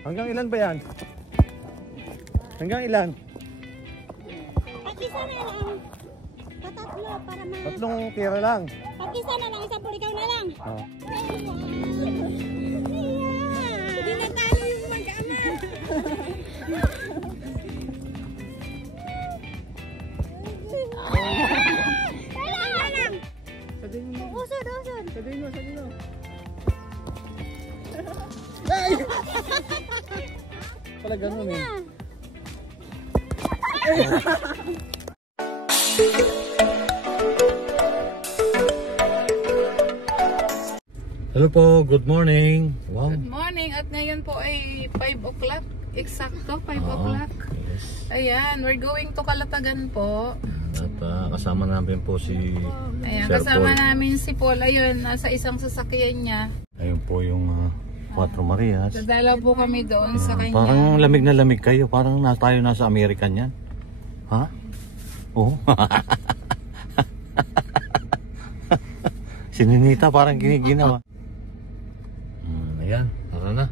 Hanggang ilan ba yan? Hanggang ilan? Pag-isa na lang. Patatlo para ma... Tatlong tira lang. Pag-isa na lang, isang pulikaw na lang. Oh. Hindi na talo yung mag-ama. Sabihin mo. Usod. Sabihin mo. Pala ganun eh. Hello po, good morning. Wow. Good morning at ngayon po ay 5 o'clock. Eksakto, 5 o'clock. Yes. Ayan, we're going to Calatagan po. At kasama namin po si Ayan, Sir kasama Paul. namin si Paul. Ayun, nasa isang sasakyan niya. Ayun po yung Cuatro Marias. Dadalaw po kami doon sa kanya. Parang lamig na lamig kayo. Parang tayo nasa American yan. Ha? Oo. Si Ninita parang giniginawa. Ayan, tara na.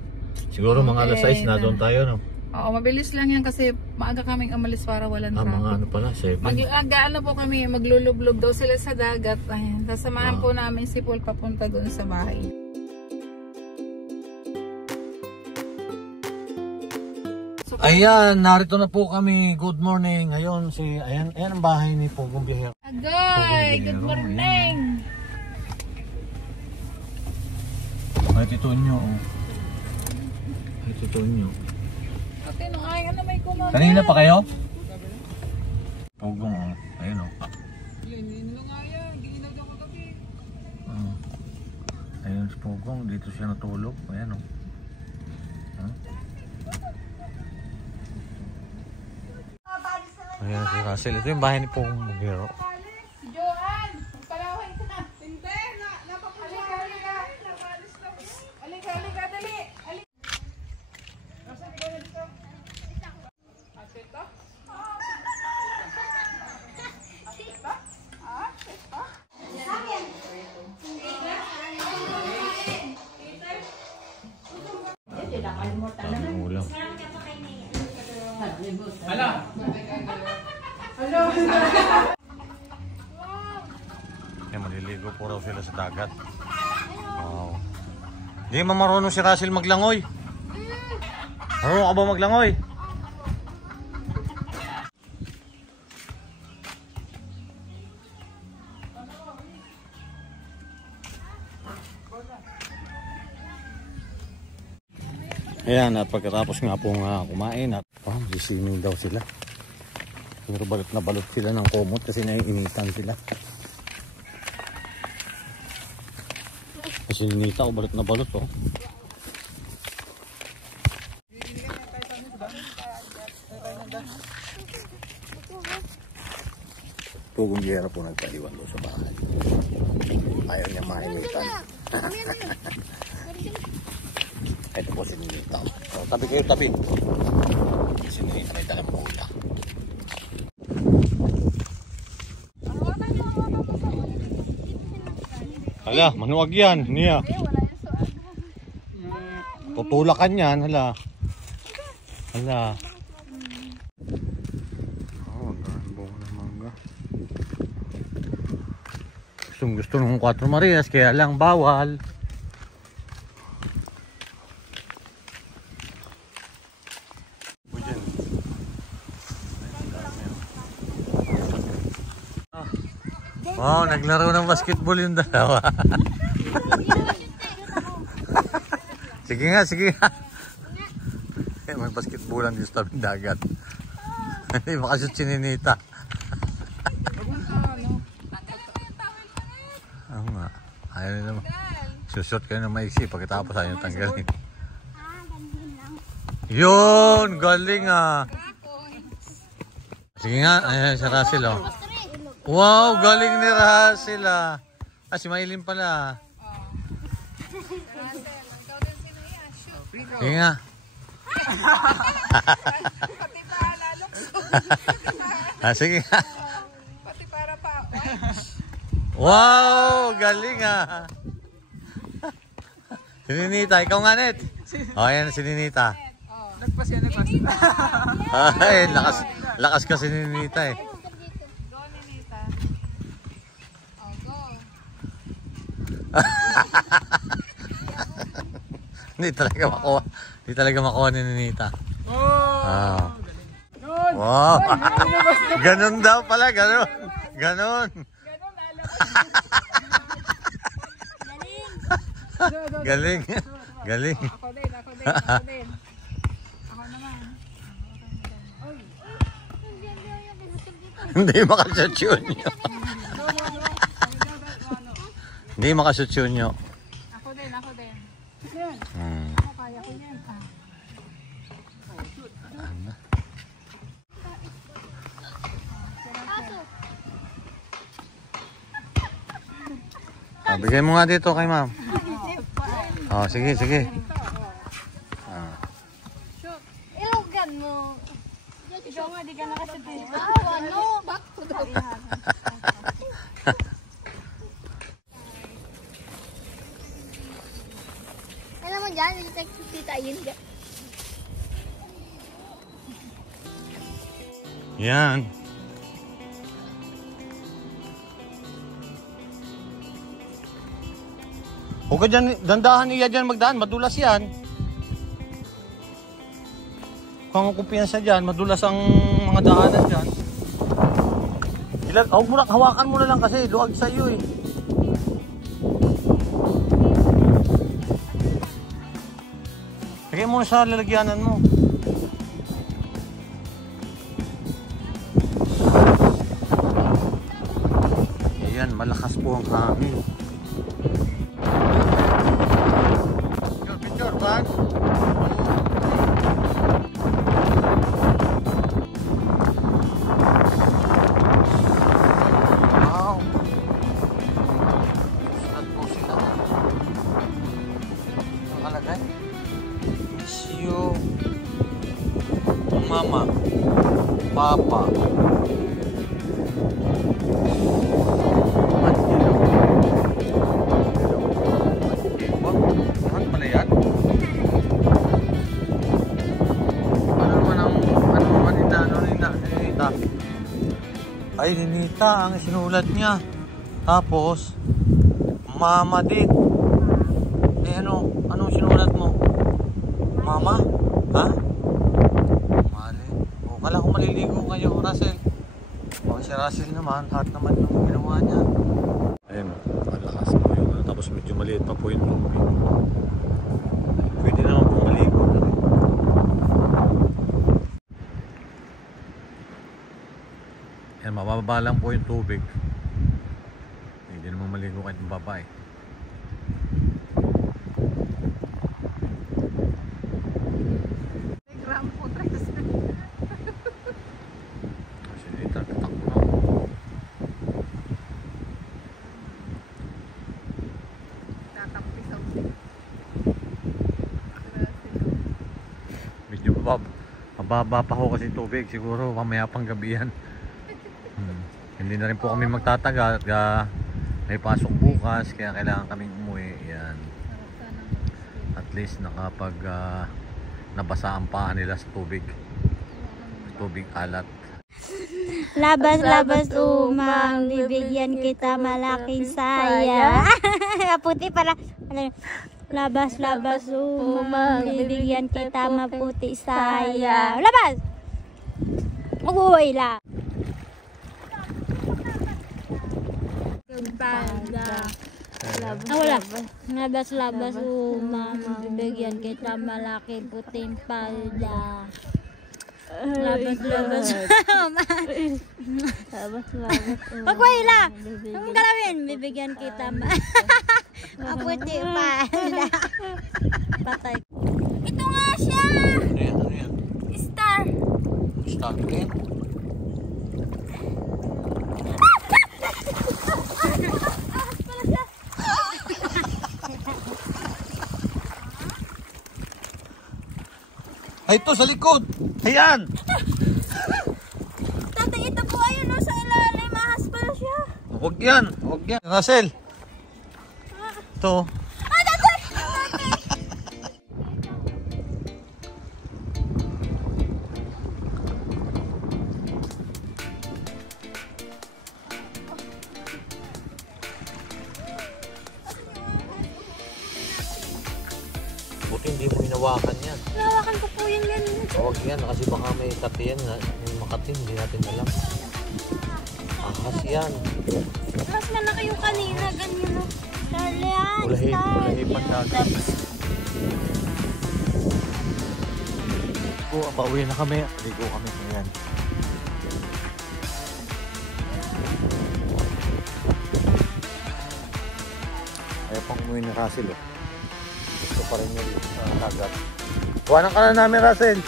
Siguro mga alas 6 na doon tayo, no? Oo, mabilis lang yan kasi maaga kaming umalis para walang traffic. Mga ano pala, 7. Mag-ano po kami, maglulublog daw sila sa dagat. Ayan, sasamahan po namin si Paul papunta doon sa bahay. Ayan, narito na po kami. Good morning. Ngayon, ayan ang bahay ni Pogong Biyahero. Agoy! Good morning! Ay, Titonyo. Ay, Titonyo. Ate, nung ay, ano may kumama? Kanina pa kayo? Pogong, ayun o. Ayun si Pogong, dito siya natulog. Ayan o. Ayan si Russell. Ito yung bahay ni Pogong Biyahero. Johan! Magpalaway ka na! Hindi! Halika! Halika, dali! Nasaan ikaw na dito? Aseta? Ang ulam. Kaya maliligo po raw sila sa dagat. Wow. Di marunong si Russell maglangoy. Marunong ka ba maglangoy? Ayan, at pagkatapos nga pong kumain at gisingin daw sila. Pero balot na balot sila ng kumot kasi naiinitan sila. Kasi ninita o balot na balot oh. Pogong Biyahero po nagpaliwan doon sa bahay. Ayaw niya mainitan. Ito po si Ninita. So, tabi kayo, tabi. Si Ninita may dalang pula. Hala, manuwag yan. Niya. Tutulakan yan. Hala. Hala. Oh, dahil buong ng mangga. Gusto ng Cuatro Marias, kaya lang bawal. Wow, naglaro ng basketball yung dalawa. Sige nga. May basketballan dito sa tabing dagat. Hindi makashoot si Ninita. Oo nga. Ayaw nila naman. Sushoot kayo ng maiksi pagkatapos ayaw tanggalin. Yun! Galing ah! Sige nga, ayan si Russell oh. Wow, galing ni Russell ah. Si Maylin pala. Sige nga. Pati para lalukso. Sige nga. Pati para pa. Wow, galing ah. Si Ninita, ikaw nga net. O, ayan si Ninita. Nagpas yan, nagpas. Ay, lakas kasi ni Ninita eh. Go, Ninita. Oh, go. Hindi talaga makuha ni Ninita. Ah. Wow. Ganun daw pala, ganun. Ganon. Galing. Galing. Ako din. Ako naman. Hindi makashoot yun. Hindi makashoot yun. Ako din. Hmm. Ako kaya ko yan. Bigay mo nga dito kay ma'am. Oh, sige. Ilugan mo. Ikaw nga, di ka nakasabi. Ano? Alam mo dyan, tita yun. Yan. Huwag ka dyan, dandahan niya dyan magdaan, madulas yan. Kung kumpiyansa dyan, madulas ang mga daanan dyan. Hawakan mo na lang kasi, luwag sa iyo eh. Lagay mo sa lalagyanan mo. Ayan, malakas po ang hangin. Picture, man. Wow. Sulat po sila. Nakalagay. Miss you, Mama, Papa. Ay, Ninita, ang sinulat niya. Tapos, Mama din. Eh, anong sinulat mo? Mama? Ha? Mali. O, kala ko maliligo kayo, Russell. O, si Russell naman, heart naman yung ginawa niya. Ayun, malakas po yung tapos medyo maliit pa po yung tubig. Pwede naman po maligo. Yan, mababa lang po yung tubig. Hindi naman maligo kahit ng babae. Kasi dito, tatak mo. Medyo mababa pa ho kasi tubig. Siguro mamaya pang gabi yan. Hindi na rin po kami magtatagal at may pasok bukas kaya kailangan kaming umuwi. Yan. At least nakapag nabasa ang paa nila sa tubig. Tubig alat. Labas umang, bibigyan kita malaking saya. Puti pala. Labas umang, bibigyan kita maputi saya. Labas! Uy la. Wala. Labas umang, bibigyan kita malaking puting palda. Labas umang. Pagwala. Ang galawin, bibigyan kita maputi palda. Patay. Ito nga siya. Ano yan? Star. Star din? Ay, ito sa likod. Ayan. Tatay, ito po ayun sa ilalim. Ahas pala siya. Huwag yan. Russell. Ito. hawakan yan. Nawakan ko po yung ganun. Huwag yan, kasi baka may kati yan. May makati, hindi natin alam. Ahas yan. Mas na kayo kanina, ganyan o. Starlian, Ulahi pa dagat. Pauwi na kami. Ligo kami ngayon. Ayaw pang umuwi ni Russell oh. Gusto pa rin yung dagat. Buwanan ka na namin, Russell.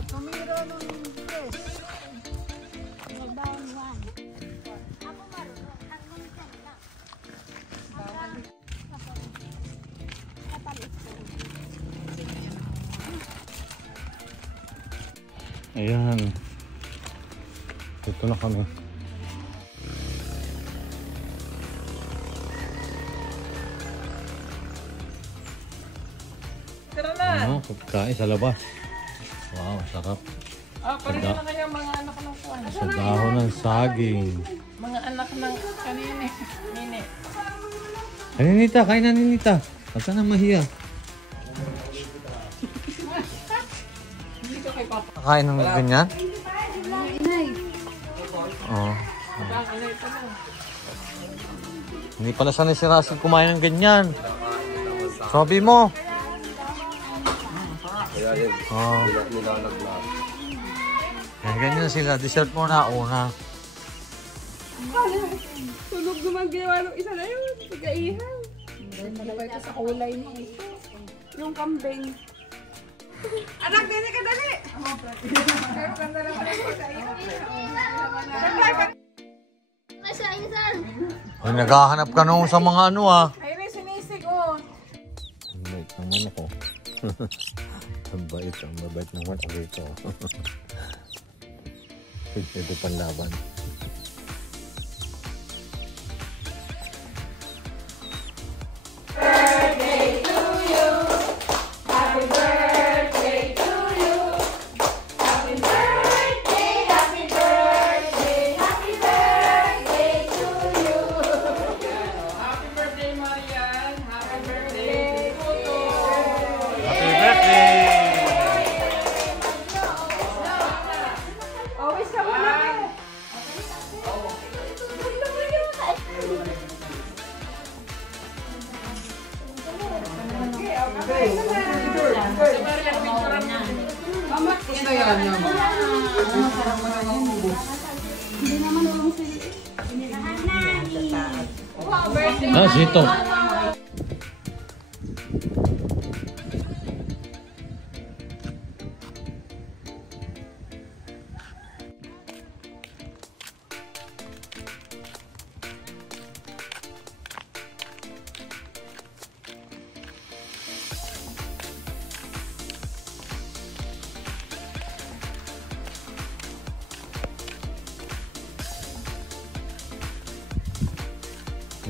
Tumira ng dress. Nagbaon one. Ako marunong. Ang minsan lang. Ayan. Dito na kami. Tara na. Ano? Pagkain sa labas. Wow, sarap. Pareho na kayo mga anak ng kuwan. Sa dahon ng saging. Mga anak ng kanini. Nini. Naninita, kain na Ninita. Huwag ka na mahiya. Hindi ka kay Papa. Kain ng ganyan? Inay. Oo. Inay pa lang. Hindi pala sanay si Russell kumain ng ganyan. Sabi mo. Oo. Yan, ganyan sila. Dessert muna, una. Tulog naman ginawa ng isa na yun. Pagkaihan. Malabay ka sa kulay mo. Yung kambing. Anak, dili ka dali! Pero ganda naman ang pagkaihan. Nasa isan. Ay, naghahanap ka nung sa mga ano ah. Ayun yung sinisig, oh. Ang bait naman ako. Ang mabait naman ako ito. Ito panlaban. Ah, sito.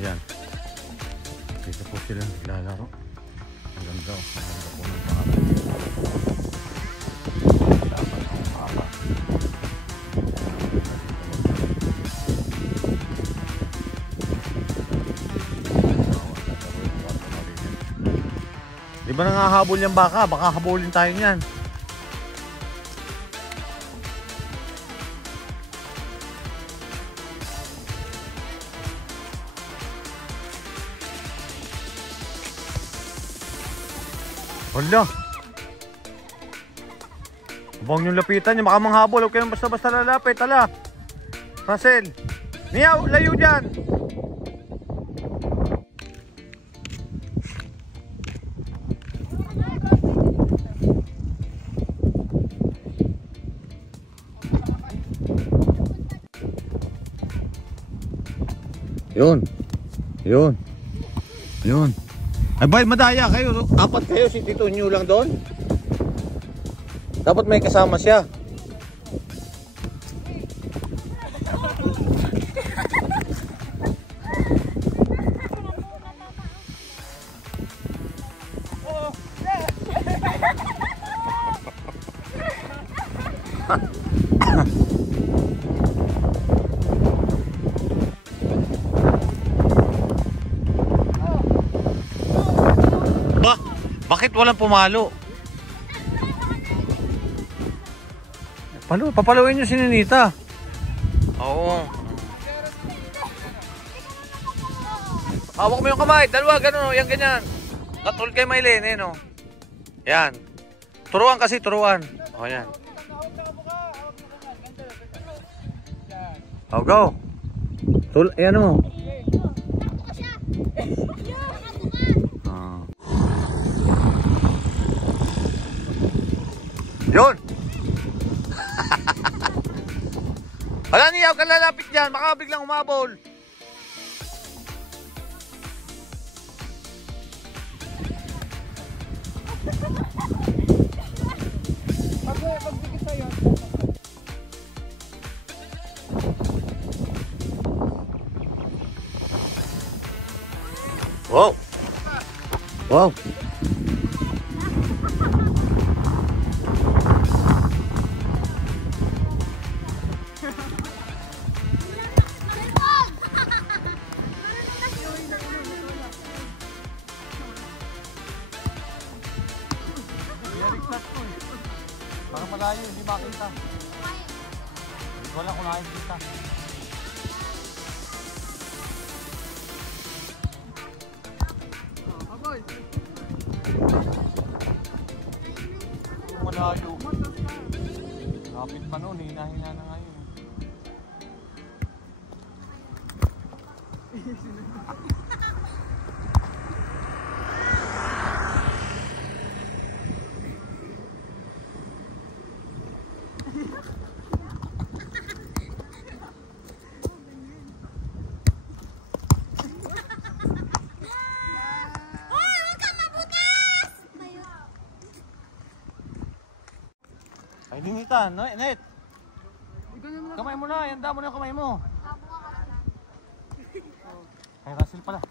Yan. Dito po sila naglalaro. Ang ganda. Ang ganda po ng pangalan. Dapat ang mapa. Di ba nangahabol yung baka? Baka habulin tayo niyan. Hala. Huwag niyong lapitan niya. Baka manghabol. Huwag kayong basta-basta lalapit. Hala. Russell. Miyaw, layo dyan. Yun. Yun. Yun. Ay, bay, madaya kayo. Apat kayo, si Tito Nyo lang doon. Dapat may kasama siya. Ba? Bakit walang pumalo? Papaluin nyo si Ninita. Oo. Hawak mo yung kamay. Dalawa, gano'n. Yan, ganyan. Katul kay Maylene, eh, no? Yan. Turuan kasi, turuan. O, yan. O, go. Ayan mo. Yun. Wala niya, huwag kang lalapit dyan. Baka biglang umabol. Wow. Wow. Parang malayo, hindi makita. Hindi ko lang kung nakikita. Malayo. Kapit pa noon, hina-hina na ngayon. Ay, Ninita, Net. Kamay mo na, yanda mo na yung kamay mo. Ay, Russell pala.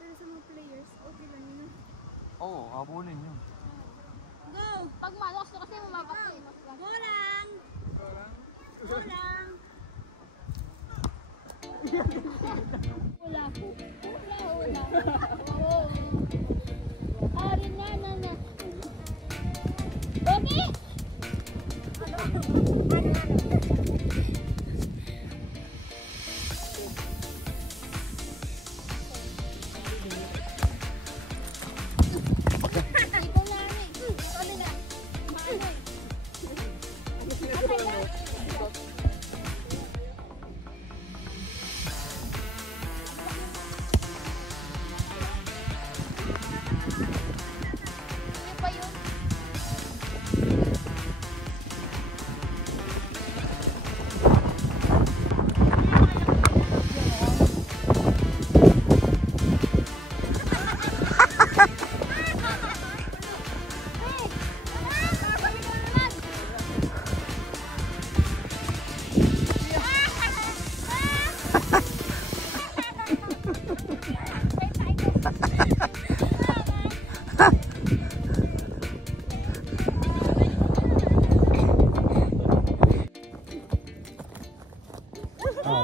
Pero sa mga players, okay lang yun. Oo, habulin yun. Go! Pag malos na kasi mamapatay. Go lang! Go lang! Hula. Hula. Oh. Arin na. Bobby!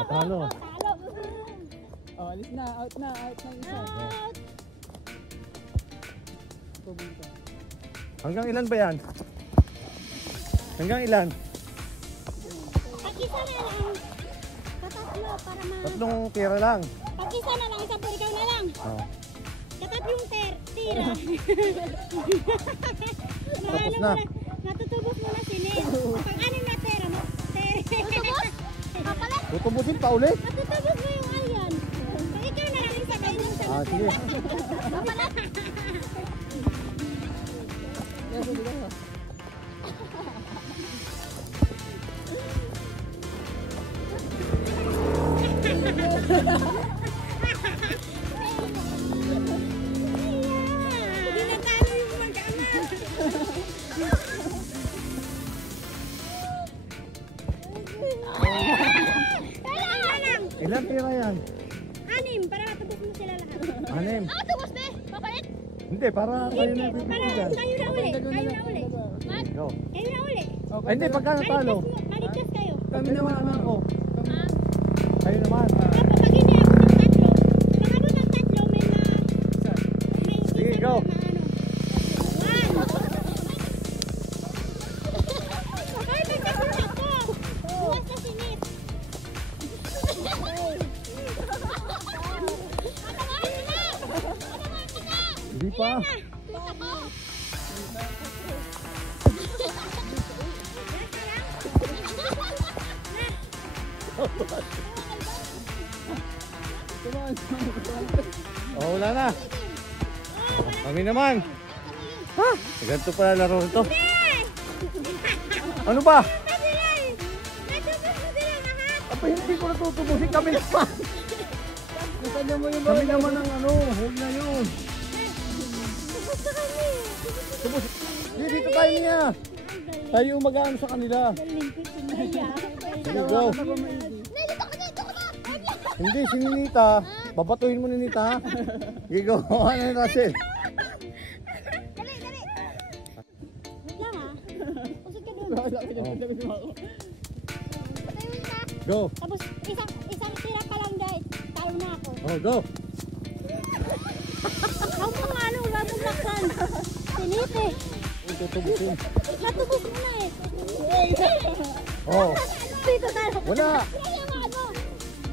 Talo. Oh, alis na, out na isa. Hanggang ilan ba yan? Hanggang ilan? Pag-isa na lang. Katatlo para ma... Tatlong tira lang. Pag-isa na lang, isa po ikaw na lang. Oh. Katatlong tira. Tapos na. Natutubos mo na sinin. Pag-anin na tira mo. Tutubos? Kapalat? Tutubusin pa ulit? Natutubos mo yung alyan. Pag ikaw na lang isa kayo ng Ah, sige. kapalat? Ilan Ilang tira yan? 6, para matubos mo sila lahat. 6. Tubos, be! Mabait! Hindi, para kayo Hindi, na para bibigyan. kayo na uli. Kayo na uli. Mag, Go. kayo na uli. Ay, hindi, pagka natalo. Maligtas kayo. Kami naman anak ko. Ha? Kayo naman. Tapos pag hindi ako ng 3, pag ako ng 3, may Sige, go. Ay, nagkasunod ako. Buwas na sinit. Hindi pa. Oh, wala na. Kami naman. Ha? Ganito pala laro nito. Ano ba? Apa hindi ko natutubusin kami naman. Kami naman ang ano, huwag na yun. Tubos. Dito tayo niya. Tayo mag-ano sa kanila. Sige, go. Hindi, si Ninita. Babatuhin mo ni Ninita. Sige, go. Ano yun, Russell? Dali, dali. Wait lang ha. Usod ka doon. Patayin ka. Go. Tapos isang tira pa lang guys. Tayo na ako. Oh, go. Ako mga ano, wag mong laksan. Sinit eh. Tutubusin. Natubos mo na eh. Oh, Dito tayo. wala. Kaya mo ano.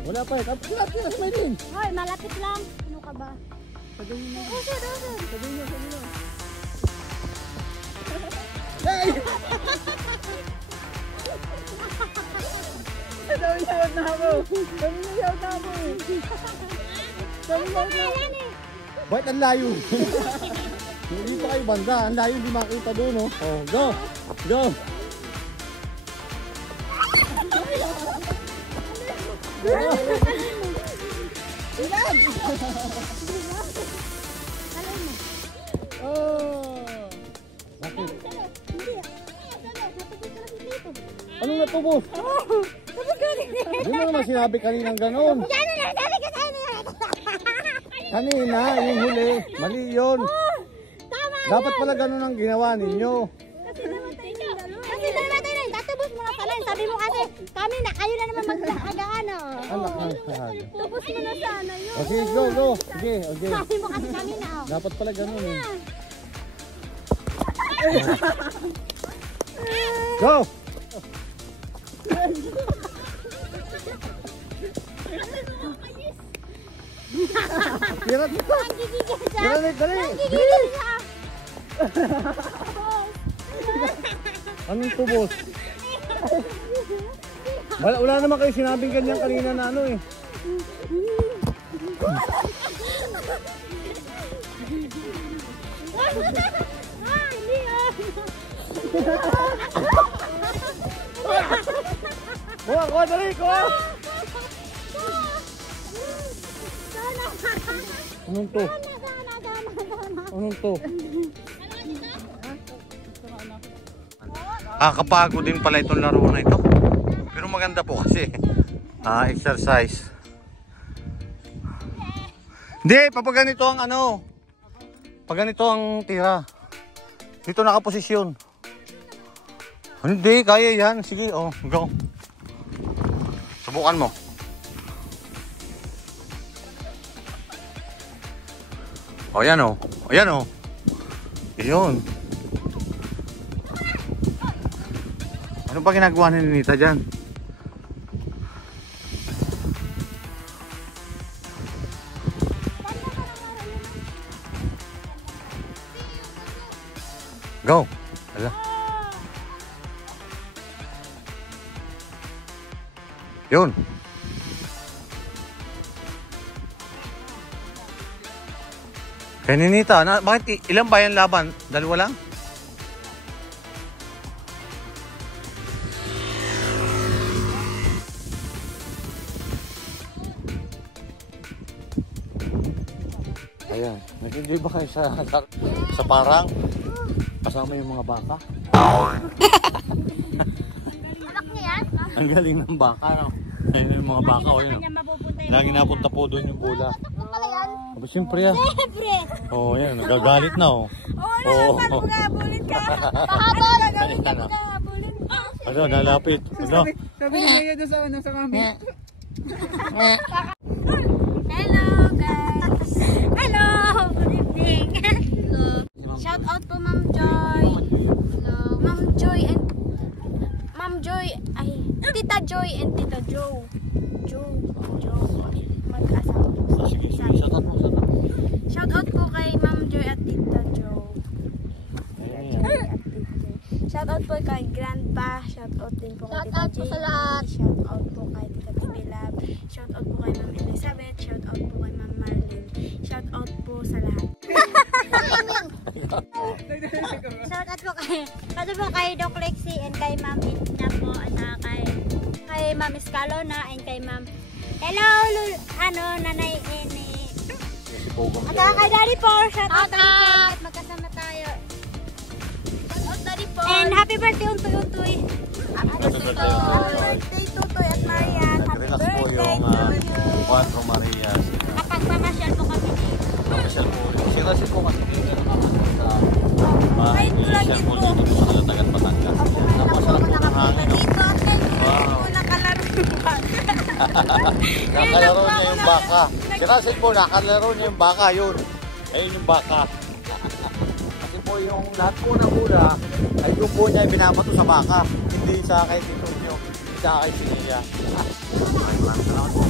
Wala pa eh. Sila, Smiley. Hoy, malapit lang. Ano ka ba? Usod, usod. Hey! Dawin-dawin na ako. Dawin-dawin na ako eh. Pangalan eh. Bakit ang layo? Hindi pa kayo banda. Ang layo hindi makita doon, oh. Oh, go. Go. Oh. Bakit? Hindi. Natubos ka lang dito. Anong natubos? Tapos galing eh. Hindi mo naman sinabi kaninang ganon. Yan na lang, sabi ka sa ano na. Kanina, yung huli. Mali yun. Tama. Dapat pala ganon ang ginawa ninyo. Kasi namatay na. Kasi namatay na. Tatubos mo na pala. Sabi mo kasi kami na, kayo na naman mag-agaan oh. Anak ng sahaga. Tubos mo na sana yun. O sige, go, go. Sige, okay. Sabi mo kasi kami na oh. Dapat pala ganon eh. Go! Tira dito! Ang gigigil siya. Tira dito, dali! Ang gigigil siya. Anong tubos? Wala naman kayo sinabing ganyan kanina na ano eh. Ah, hindi ah. Kuha, dali, kuha! Sana. Anong to? Sana. Anong to? Kapagod din pala itong laro na ito. Pero maganda po kasi exercise. Hindi, pag ganito ang ano. Pag ganito ang tira. Dito nakaposisyon. Hindi, kaya yan. Sige, oh, go. Subukan mo. O, yan o. Ayan o. Yun. Ano ba ginagawa ni Ninita dyan? Go. Ala. Yun. Kaya Ninita, bakit ilang ba yung laban? Dalawa lang? Ayan, nag-enjoy ba kayo sa parang? Kasama yung mga baka? Anak niya yan? Ang galing ng baka, no? Ayun yung mga baka, oh, yun. Kanya mapupunta yung Lagi napunta po doon yung bola. Ito pala yan. Aba, siyempre yan. Siyempre. Oh, yan, nagagalit na, oh. Oo, magabulin ka. Kahabol. Ayan na. Kahabulin. Ano, nalapit. Ano? Sabi niya doon sa ano, sa kami. Hello guys. Hello. Good evening. Shout out po Ma'am Joy. Hello. Ma'am Joy and Tita Joy and Tita Joe. Joe. Mag-asawa po. Sige, shout out mo. Shout out po kay Ma'am Joy at Tita Joe. Shout out po kay Grandpa. Shout out din po kay Tita Jay. Shout out po kay Tita Tibilab. Shout out po kay Ma'am Elizabeth. Shout out po kay Ma'am Marlene. Shout out po sa lahat. Shout out po kay Doc Lexi and kay Ma'am Itna po at kay Ma'am Escalona and kay Ma'am Nanay Ene. At kay Daddy po. Shout out Daddy po at magkasama tayo. Shout out Daddy po. And happy birthday Untoy. Happy birthday Tutoy at Marian. Happy Relax po birthday yung to you. Cuatro Marias. Kapag mamasyal po kami dito. Mamasyal po. Si Rasil po kasi dito naman sa Kahit tulad mamasyal po dito. dito sa Kalatagan, Batangas. Napasarap po ng hangin. Dito at kayo Wow. nakalaro yung bata. Nakalaro niya yung baka. Si Rasil po, nakalaro niya yung baka yun. Ayun yung baka. Kasi po yung lahat po ng hula, ay yung po niya binabato sa baka. Hindi sa kay Tito nyo. Hindi sa kay Sinia. Salamat po.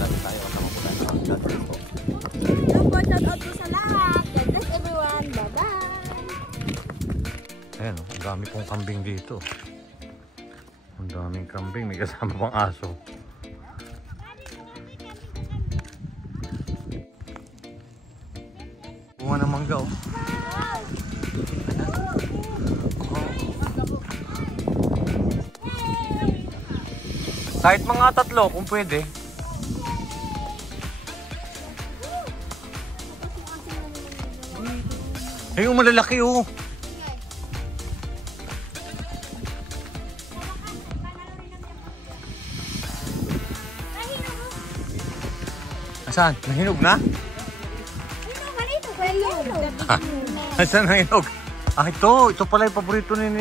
Lagi tayo kasama po tayo. Hello po, shout out po sa lahat. God bless everyone. Bye-bye. Ayan, ang dami pong kambing dito. Ang daming kambing. May kasama pang aso. Bunga ng mangga, oh. Kahit mga tatlo, kung pwede. Eh, yung malalaki, oh. Saan? Nahinog na? Saan nahinog? Ah, ito pala yung paborito ni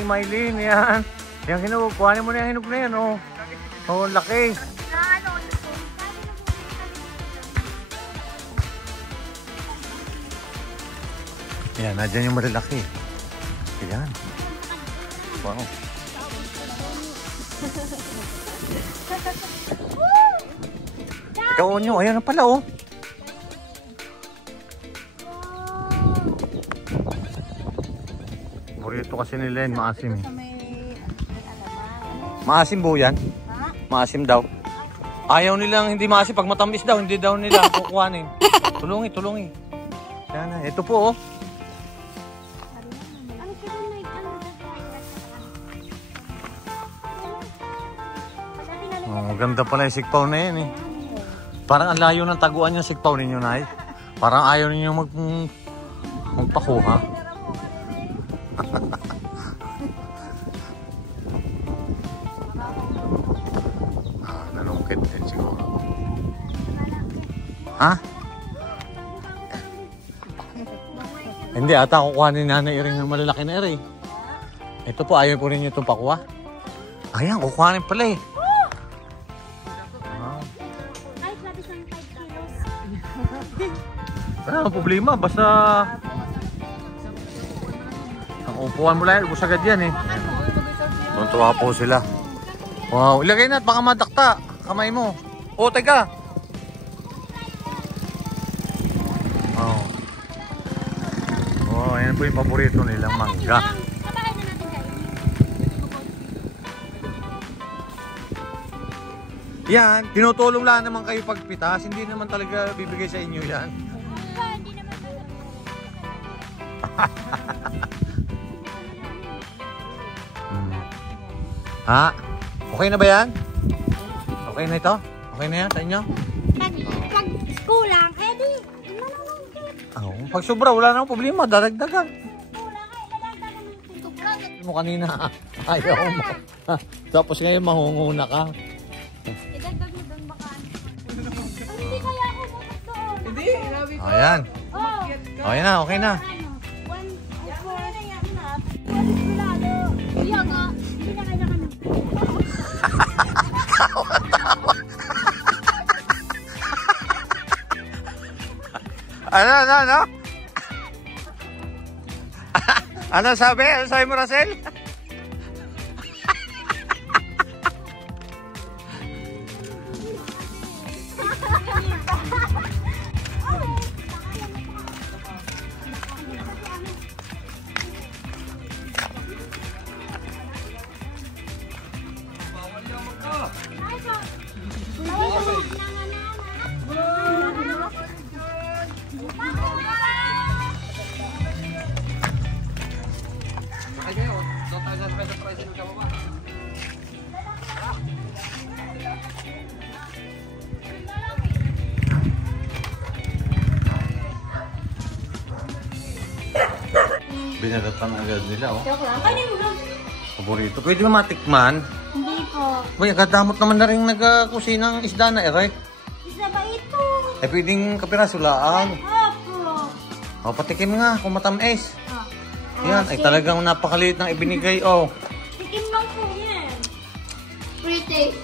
Mylene. Yan. Yung hinog. Kuhanin mo na yung hinog na yan, oh. Oh, laki. Yan, nadyan yung malalaki. Yan. Wow. Ikaw nyo, ayan na pala, oh. Burrito kasi ni Len, maasim. Maasim po yan? Maasim daw. Ayaw nilang hindi maasim. Pag matamis daw, hindi daw nila kukuhanin. Tulungi. Yan na, ito po, oh. Oh, ganda pala yung sikpaw na yan, eh. Parang ang layo ng taguan yung sigpaw ninyo, Nay. Parang ayaw ninyo magpakuha. Nalungkit din siguro. Ha? Hindi, ata kukuha ni Nanay Iring ng malalaki na rin. Ito po, ayaw po rin nyo itong pakuha. Ayan, kukuha rin pala, eh. Wala ang problema, basta ang upuan mo lang, ubus agad yan, eh. Tuntua po sila. Wow, ilagay na at baka madakta kamay mo. O, teka. Oh. Oh, yan po yung paborito nilang mangga. Yan, tinutulong lang naman kayo pagpitas. Hindi naman talaga bibigay sa inyo yan. Ha? Okay na ba yan? Okay na ito? Okay na yan sa inyo? Pag kulang, di. Oh, pag sobra, wala nang problema. Daragdagan. Mo kanina, ayaw mo. Tapos ngayon mahunguna ka. Sabi ko, Ayan. umakyat ka. Okay na, okay na. Ano? Ano sabi? Ano sabi mo, Russell? Binadatan agad nila, oh. Paborito. Pwede mo matikman? Hindi po. Uy, agad-damot naman na rin nagkusinang isda na, right? Isa ba ito? Eh, pwedeng kapirasulaan. Opo. O, patikim nga kung matamis. Oh. Yan, ay talagang napakaliit ng ibinigay, oh. Tikim lang po yan. Pretty.